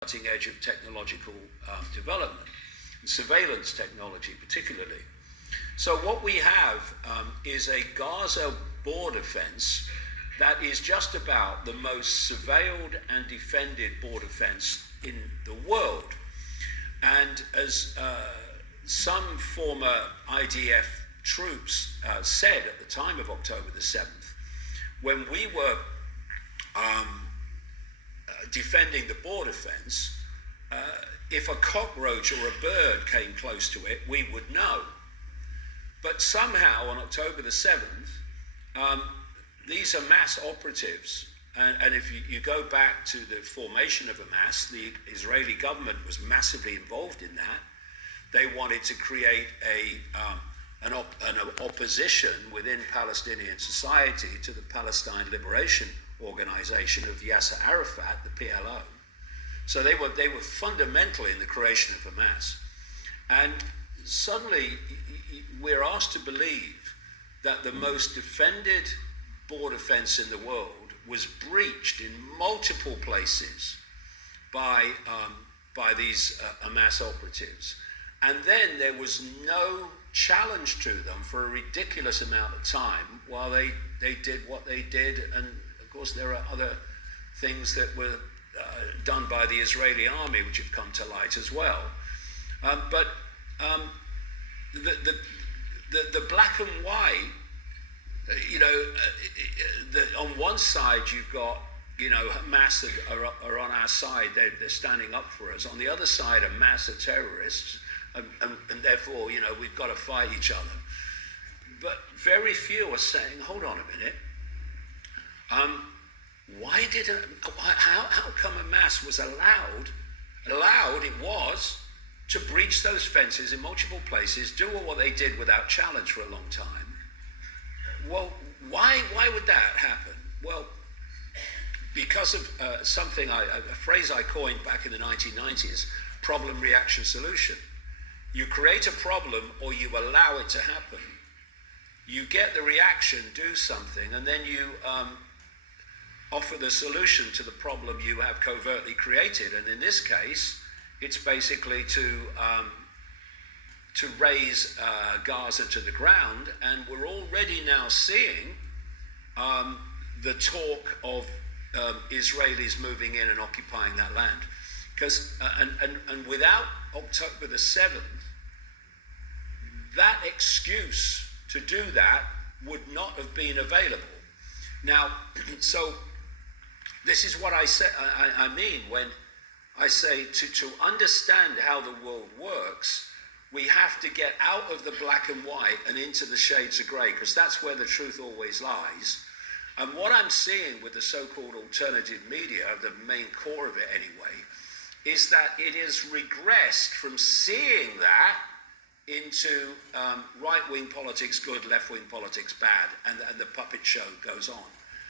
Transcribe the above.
cutting edge of technological development, and surveillance technology particularly. So what we have is a Gaza border fence that is just about the most surveilled and defended border fence in the world. And as some former IDF troops said at the time of October the 7th, when we were defending the border fence, if a cockroach or a bird came close to it, we would know. But somehow on October the 7th, these are mass operatives. And if you go back to the formation of Hamas, the Israeli government was massively involved in that. They wanted to create an opposition within Palestinian society to the Palestine Liberation Organization of Yasser Arafat, the PLO. So they were fundamental in the creation of Hamas. And suddenly we're asked to believe that the most defended border fence in the world was breached in multiple places by these Hamas operatives. And then there was no challenge to them for a ridiculous amount of time while they did what they did. And of course there are other things that were done by the Israeli army which have come to light as well. But the black and white, on one side you've got, Hamas that are on our side, they're standing up for us. On the other side, a mass of terrorists, and therefore, we've got to fight each other. But very few are saying, hold on a minute, how come Hamas was allowed it was to breach those fences in multiple places, do what they did without challenge for a long time? Well, why would that happen? Well, because of a phrase I coined back in the 1990s, problem, reaction, solution. You create a problem or you allow it to happen. You get the reaction, do something, and then you offer the solution to the problem you have covertly created. And in this case, it's basically to raise Gaza to the ground, and we're already now seeing the talk of Israelis moving in and occupying that land. Because and without October the 7th, that excuse to do that would not have been available. Now, so this is what I mean when I say to understand how the world works, we have to get out of the black and white and into the shades of grey, because that's where the truth always lies. And what I'm seeing with the so-called alternative media, the main core of it anyway, is that it has regressed from seeing that into right-wing politics good, left-wing politics bad, and the puppet show goes on.